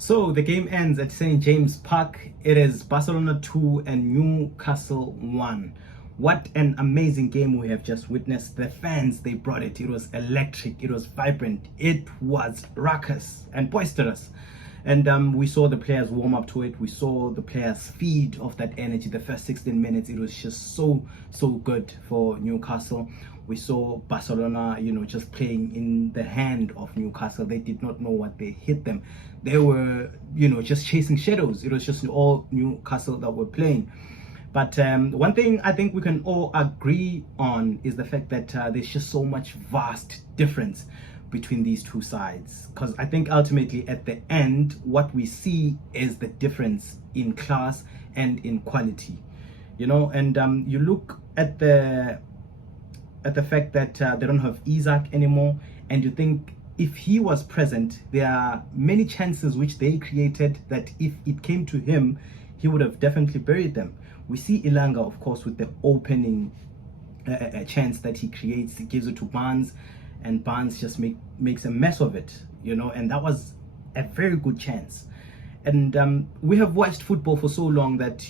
So the game ends at St. James Park. It is Barcelona 2 and Newcastle 1. What an amazing game we have just witnessed. The fans, they brought it. It was electric. It was vibrant. It was raucous and boisterous. And we saw the players warm up to it. We saw the players feed off that energy. The first 16 minutes, it was just so good for Newcastle. We saw Barcelona, just playing in the hand of Newcastle. They did not know what they hit them. They were, just chasing shadows. It was just all Newcastle that were playing. But one thing I think we can all agree on is the fact that there's just so much vast difference between these two sides. Because I think ultimately at the end, what we see is the difference in class and in quality. And you look at the fact that they don't have Isaac anymore, and you think if he was present, there are many chances which they created that if it came to him, he would have definitely buried them. We see Ilanga, of course, with the opening chance that he creates. He gives it to Barnes, and Barnes just makes a mess of it, and that was a very good chance. And we have watched football for so long that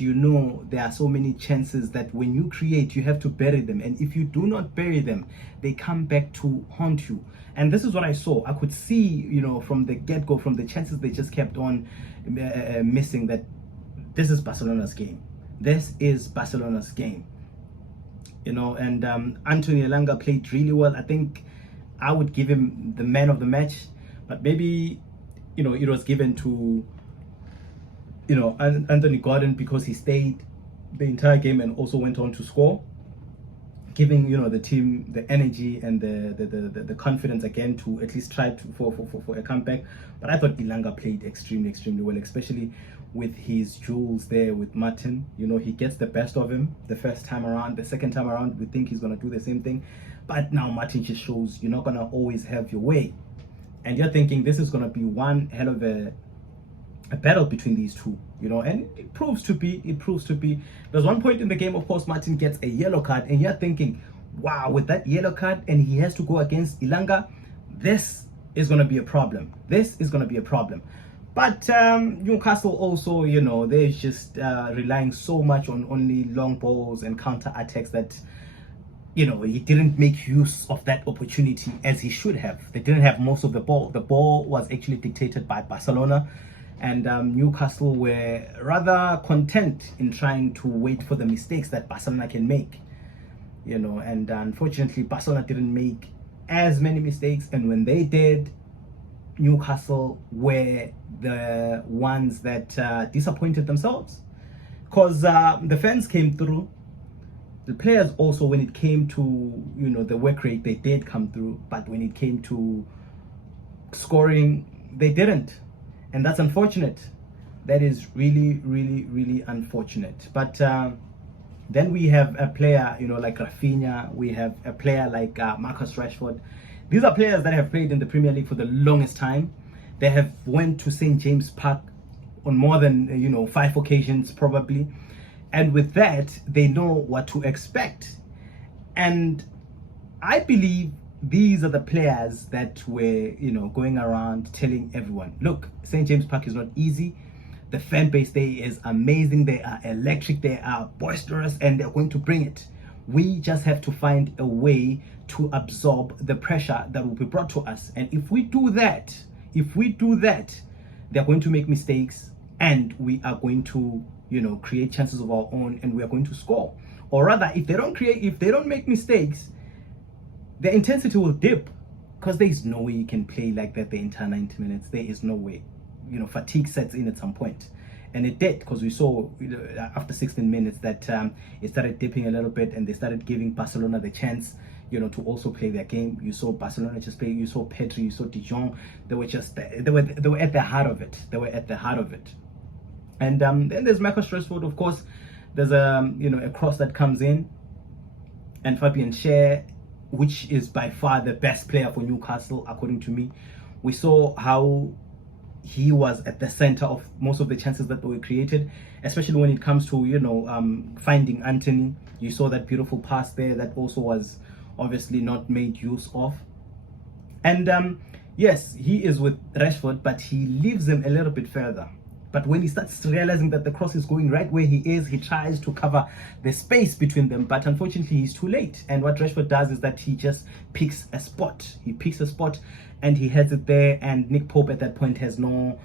there are so many chances that when you create, you have to bury them. And if you do not bury them, they come back to haunt you. And this is what I saw. I could see, from the get-go, from the chances they just kept on missing, that this is Barcelona's game. This is Barcelona's game. And Anthony Elanga played really well. I think I would give him the man of the match, but maybe, it was given to Anthony Gordon because he stayed the entire game and also went on to score, giving the team the energy and the confidence again to at least try for a comeback. But I thought Ilanga played extremely well, especially with his duels there with Martin. He gets the best of him the first time around. The second time around, we think he's going to do the same thing, but now Martin just shows you're not going to always have your way, and you're thinking this is going to be one hell of a battle between these two, and it proves to be. There's one point in the game, of course, Martin gets a yellow card, and you're thinking, wow, with that yellow card, and he has to go against Ilanga, this is going to be a problem. But Newcastle also, they're just relying so much on only long balls and counter attacks that he didn't make use of that opportunity as he should have. They didn't have most of the ball. The ball was actually dictated by Barcelona. And Newcastle were rather content in trying to wait for the mistakes that Barcelona can make, and unfortunately Barcelona didn't make as many mistakes, and when they did, Newcastle were the ones that disappointed themselves, because the fans came through. The players also, when it came to the work rate, they did come through, but when it came to scoring, they didn't. And that's unfortunate. That is really unfortunate. But then we have a player, like Rafinha. We have a player like Marcus Rashford. These are players that have played in the Premier League for the longest time. They have went to St. James Park on more than 5 occasions probably. And with that, they know what to expect. And I believe these are the players that were, going around telling everyone, look, St. James Park is not easy. The fan base there is amazing. They are electric. They are boisterous, and they're going to bring it. We just have to find a way to absorb the pressure that will be brought to us. And if we do that, they're going to make mistakes, and we are going to, create chances of our own, and we are going to score. Or rather, if they don't make mistakes, the intensity will dip, because there is no way you can play like that the entire 90 minutes. There is no way. Fatigue sets in at some point. And it did, because we saw after 16 minutes that it started dipping a little bit, and they started giving Barcelona the chance, to also play their game. You saw Barcelona just play. You saw Pedri, you saw De Jong. They were at the heart of it. And then there's Marcus Rashford, of course. There's a cross that comes in, and Fabian Schär, which is by far the best player for Newcastle, according to me. We saw how he was at the center of most of the chances that were created, especially when it comes to, finding Anthony. You saw that beautiful pass there that also was obviously not made use of. And Yes, he is with Rashford, but he leaves him a little bit further. But when he starts realizing that the cross is going right where he is, he tries to cover the space between them. But unfortunately, he's too late. And what Rashford does is that he just picks a spot. He picks a spot and he heads it there. And Nick Pope at that point has no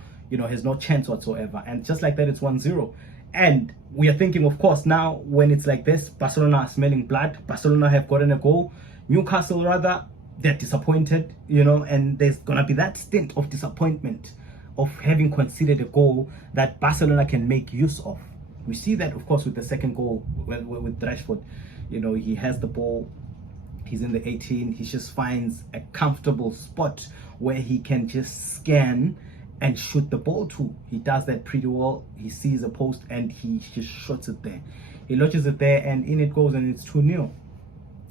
chance whatsoever. And just like that, it's 1-0. And we are thinking, of course, now when it's like this, Barcelona are smelling blood. Barcelona have gotten a goal. Newcastle, rather, they're disappointed, and there's going to be that stint of disappointment of having conceded a goal that Barcelona can make use of. We see that, of course, with the second goal with Rashford. He has the ball, he's in the 18, he just finds a comfortable spot where he can just scan and shoot the ball to. He does that pretty well. He sees a post and he just shoots it there. He launches it there and in it goes, and it's 2-0.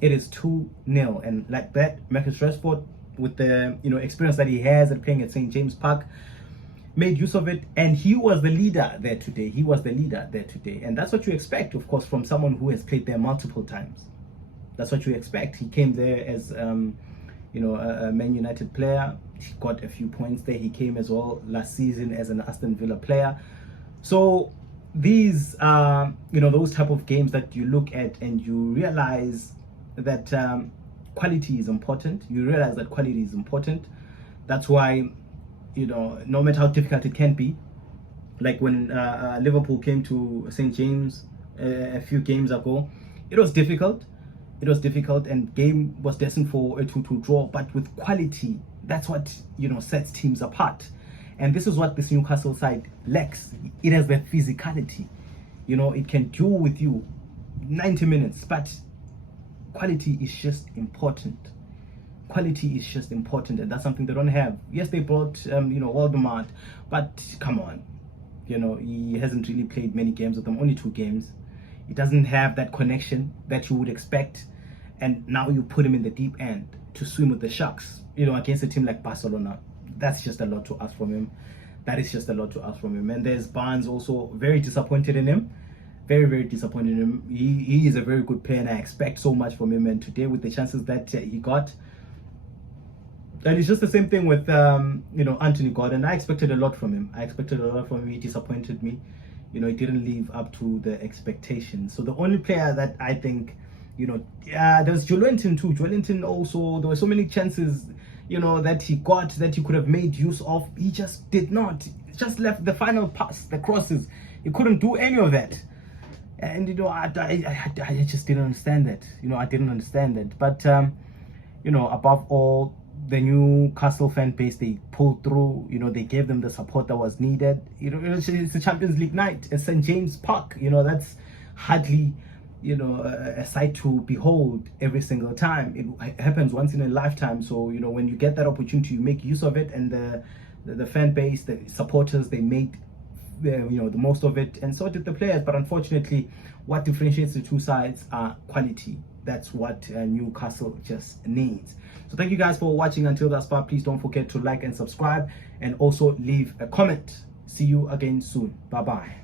It is 2-0, and like that, Marcus Rashford, with the experience that he has at playing at St. James Park, made use of it, and he was the leader there today. And that's what you expect, of course, from someone who has played there multiple times. That's what you expect. He came there as a Man United player. He got a few points there. He came as well last season as an Aston Villa player. So these are those type of games that you look at and you realize that quality is important. That's why no matter how difficult it can be, like when Liverpool came to St. James a few games ago, it was difficult, and game was destined for a 2-2 draw. But with quality, that's what sets teams apart, and this is what this Newcastle side lacks. It has the physicality, it can duel with you 90 minutes, but quality is just important. And that's something they don't have. Yes, they brought Waldemar, but come on, he hasn't really played many games with them, only 2 games. He doesn't have that connection that you would expect, and now you put him in the deep end to swim with the sharks, against a team like Barcelona. That's just a lot to ask from him. And there's Barnes, also very disappointed in him. Very disappointed in him. He is a very good player, and I expect so much from him. And today, with the chances that he got, and it's just the same thing with Anthony Gordon. I expected a lot from him. He disappointed me. He didn't live up to the expectations. So the only player that I think, there's Joelinton too. Joelinton also, there were so many chances, that he got, that he could have made use of. He just did not. Just left the final pass, the crosses. He couldn't do any of that. And I just didn't understand that. But above all, the Newcastle fan base, they pulled through. They gave them the support that was needed. It's a Champions League night at St. James Park. That's hardly a sight to behold every single time. It happens once in a lifetime. So when you get that opportunity, you make use of it. And the fan base, the supporters, they made the most of it, and so did the players. But unfortunately, what differentiates the two sides are quality. That's what Newcastle just needs. So thank you guys for watching until that spot. Please don't forget to like and subscribe, and also leave a comment. See you again soon. Bye bye.